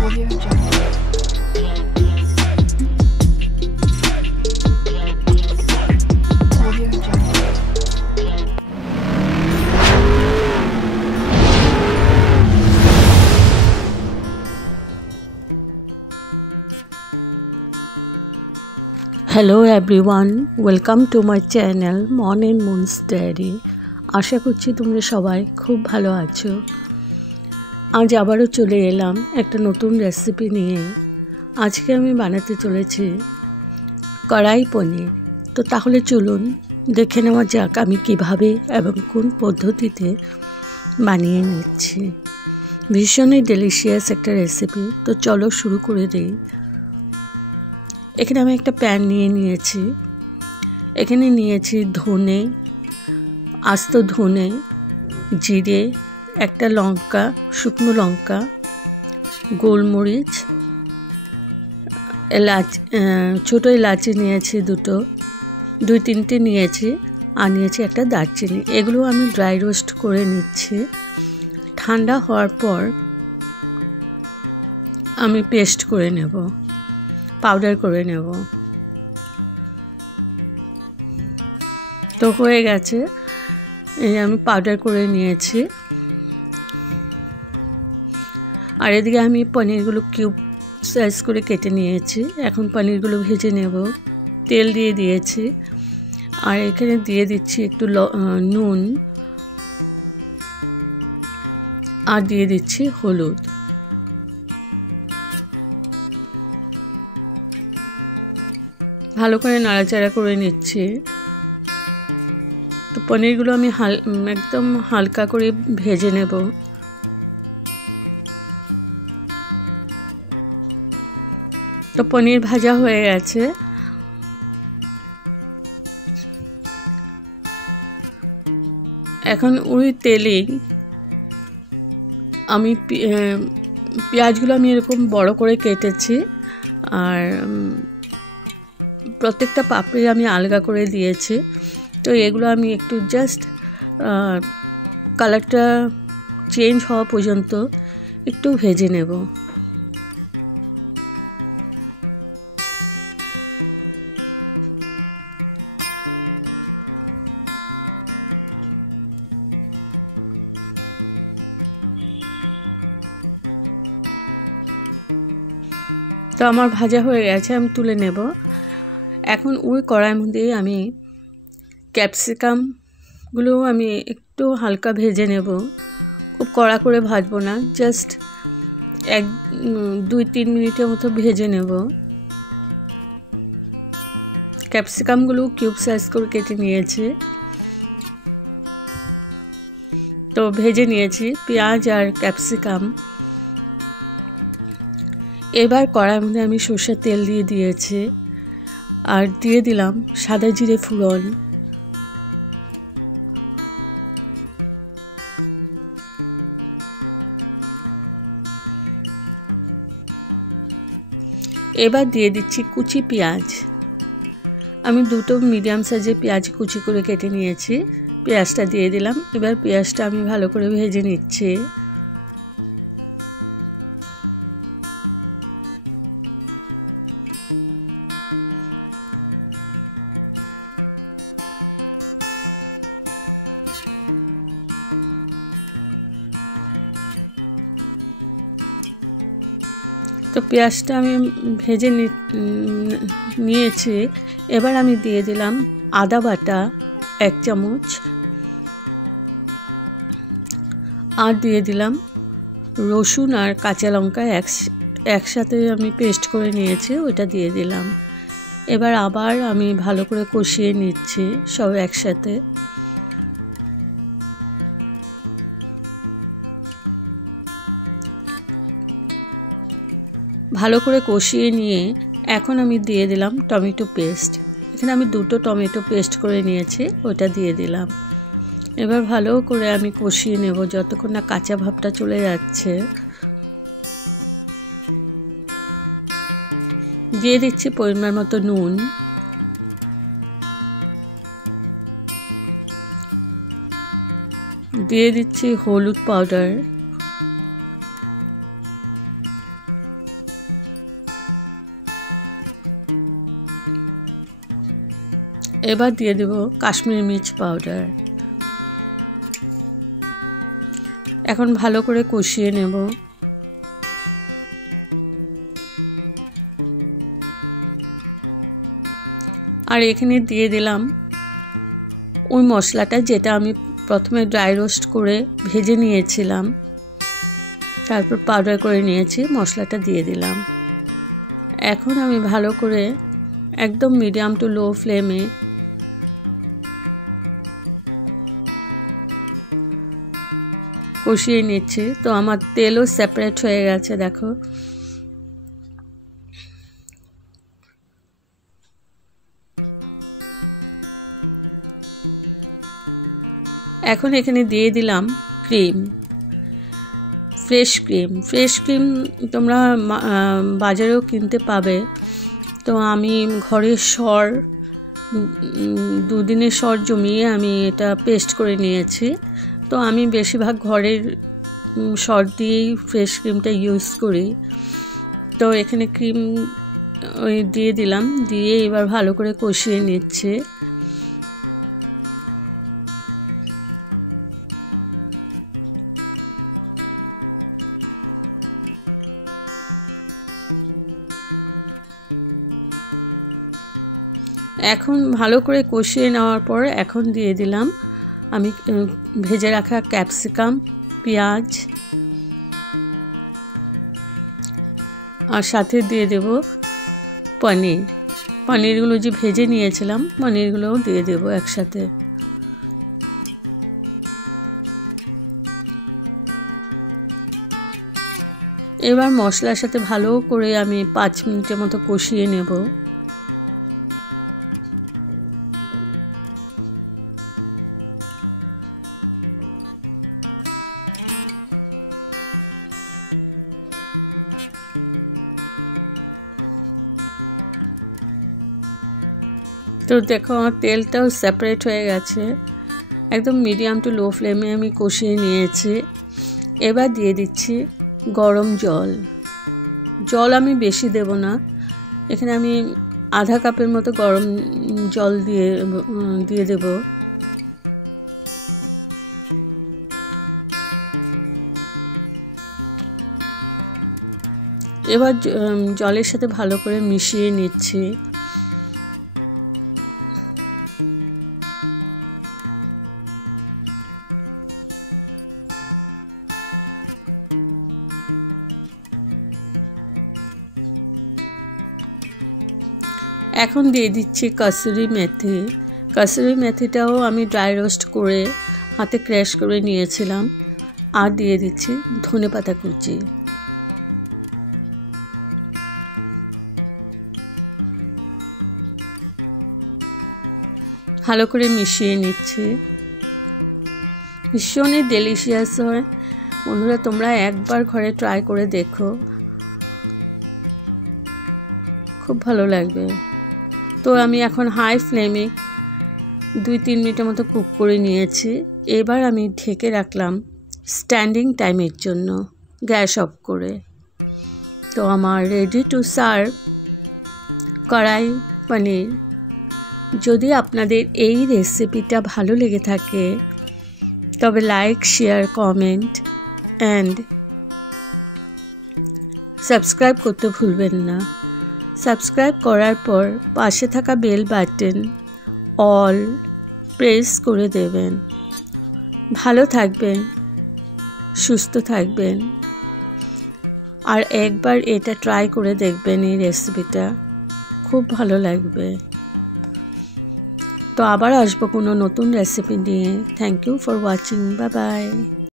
Audio Jungle. Audio Jungle. Hello everyone, welcome to my channel Mon and Moon's Diary. আশা করছি তোমরা সবাই খুব ভালো আছো। আজ আবারও চলে এলাম একটা নতুন রেসিপি নিয়ে। আজকে আমি বানাতে চলেছি কড়াই পনির। তো তাহলে চলুন দেখে নেওয়া যাক আমি কিভাবে এবং কোন পদ্ধতিতে বানিয়ে নিচ্ছি। ভীষণই ডেলিশিয়াস একটা রেসিপি। তো চলো শুরু করে দিই। এখানে আমি একটা প্যান নিয়ে নিয়েছি। এখানে নিয়েছি ধনে, আস্ত ধনে, জিরে, একটা লঙ্কা, শুকনো লঙ্কা, গোলমরিচ, ছোটো এলাচি নিয়েছি দুই তিনটে নিয়েছি, আর নিয়েছি একটা দারচিনি। এগুলো আমি ড্রাই রোস্ট করে নিচ্ছি। ঠান্ডা হওয়ার পর আমি পেস্ট করে নেব, পাউডার করে নেব। তো হয়ে গেছে, এই আমি পাউডার করে নিয়েছি। আর এদিকে আমি পনিরগুলো কিউব সাইজ করে কেটে নিয়েছি। এখন পনিরগুলো ভেজে নেব। তেল দিয়ে দিয়েছি, আর এখানে দিয়ে দিচ্ছি একটু নুন, আর দিয়ে দিচ্ছি হলুদ। ভালো করে নাড়াচাড়া করে নিচ্ছি। তো পনিরগুলো আমি একদম হালকা করে ভেজে নেব। তো পনির ভাজা হয়ে গেছে। এখন ওই তেলেই আমি পেঁয়াজগুলো আমি এরকম বড় করে কেটেছি, আর প্রত্যেকটা পাপড়ি আমি আলগা করে দিয়েছি। তো এগুলো আমি একটু জাস্ট কালারটা চেঞ্জ হওয়া পর্যন্ত একটু ভেজে নেব। তো আমার ভাজা হয়ে গেছে, আমি তুলে নেব। এখন ওই কড়াইয়ের মধ্যে আমি ক্যাপসিকামগুলো আমি একটু হালকা ভেজে নেব। খুব কড়া করে ভাজবো না, জাস্ট 2-3 মিনিটের মতো ভেজে নেব। ক্যাপসিকামগুলো কিউব সাইজ করে কেটে নিয়েছি। তো ভেজে নিয়েছি পেঁয়াজ আর ক্যাপসিকাম। এবার কড়াইয়ের মধ্যে আমি সরষের তেল দিয়ে দিয়েছি, আর দিয়ে দিলাম সাদা জিরে ফোড়ন। এবার দিয়ে দিচ্ছি কুচি পেঁয়াজ। আমি দুটো মিডিয়াম সাইজের পেঁয়াজ কুচি করে কেটে নিয়েছি। পেঁয়াজটা দিয়ে দিলাম। এবার পেঁয়াজটা আমি ভালো করে ভেজে নিচ্ছি। তো পেঁয়াজটা আমি ভেজে নিয়েছি। এবার আমি দিয়ে দিলাম আদা বাটা 1 চামচ, আর দিয়ে দিলাম রসুন আর কাঁচা লঙ্কা একসাথে আমি পেস্ট করে নিয়েছি, ওইটা দিয়ে দিলাম। এবার আবার আমি ভালো করে কষিয়ে নিচ্ছি সব একসাথে। ভালো করে কষিয়ে নিয়ে এখন আমি দিয়ে দিলাম টমেটো পেস্ট। এখানে আমি 2টো টমেটো পেস্ট করে নিয়েছি, ওটা দিয়ে দিলাম। এবার ভালো করে আমি কষিয়ে নেব যতক্ষণ না কাঁচা ভাবটা চলে যাচ্ছে। দিয়ে দিচ্ছি পরিমাণ মতো নুন, দিয়ে দিচ্ছি হলুদ পাউডার, এবার দিয়ে দেব কাশ্মীরি মির্চ পাউডার। এখন ভালো করে কষিয়ে নেব। আর এখানে দিয়ে দিলাম ওই মশলাটা যেটা আমি প্রথমে ড্রাই রোস্ট করে ভেজে নিয়েছিলাম, তারপর পাউডার করে নিয়েছি, মশলাটা দিয়ে দিলাম। এখন আমি ভালো করে একদম মিডিয়াম টু লো ফ্লেমে কষিয়ে নিচ্ছি। তো আমার তেলও সেপারেট হয়ে গেছে দেখো। এখন এখানে দিয়ে দিলাম cream, fresh cream. Fresh cream তোমরা বাজারেও কিনতে পাবে। তো আমি ঘরের সর, 2 দিনের সর জমিয়ে আমি এটা পেস্ট করে নিয়েছি। তো আমি বেশিরভাগ ঘরের সর দিয়েই ফ্রেশ ক্রিমটা ইউজ করি। তো এখানে ক্রিম দিয়ে দিলাম, দিয়ে এবার ভালো করে কষিয়ে নিচ্ছে। এখন ভালো করে কষিয়ে নেওয়ার পর এখন দিয়ে দিলাম আমি ভেজে রাখা ক্যাপসিকাম, পেঁয়াজ, আর সাথে দিয়ে দেব পনির। পনিরগুলো যে ভেজে নিয়েছিলাম, পনিরগুলোও দিয়ে দেব একসাথে। এবার মশলার সাথে ভালো করে আমি 5 মিনিটের মতো কষিয়ে নেব। তো দেখো আমার তেলটাও সেপারেট হয়ে গেছে। একদম মিডিয়াম টু লো ফ্লেমে আমি কষিয়ে নিয়েছি। এবার দিয়ে দিচ্ছি গরম জল। জল আমি বেশি দেব না, এখানে আমি আধা কাপের মতো গরম জল দিয়ে দেব। এবার জলের সাথে ভালো করে মিশিয়ে নিচ্ছি। এখন দিয়ে দিচ্ছি কসুরি মেথি। কসুরি মেথিটাও আমি ড্রাই রোস্ট করে হাতে ক্র্যাশ করে নিয়েছিলাম। আর দিয়ে দিচ্ছি ধনেপাতা কুচি। ভালো করে মিশিয়ে নিচ্ছি। ভীষণই ডেলিশিয়াস হয় বন্ধুরা, তোমরা একবার ঘরে ট্রাই করে দেখো, খুব ভালো লাগবে। তো আমি এখন হাই ফ্লেমে 2-3 মিনিটের মতো কুক করে নিয়েছি। এবার আমি ঢেকে রাখলাম স্ট্যান্ডিং টাইমের জন্য, গ্যাস অফ করে। তো আমার রেডি টু সার্ভ কড়াই পনির। যদি আপনাদের এই রেসিপিটা ভালো লেগে থাকে তবে like, share, comment and subscribe করতে ভুলবেন না। সাবস্ক্রাইব করার পর পাশে থাকা বেল বাটন অল প্রেস করে দেবেন। ভালো থাকবেন, সুস্থ থাকবেন, আর একবার এটা ট্রাই করে দেখবেন। এই রেসিপিটা খুব ভালো লাগবে। তো আবার আসবো কোনো নতুন রেসিপি নিয়ে। Thank you for watching. Bye by.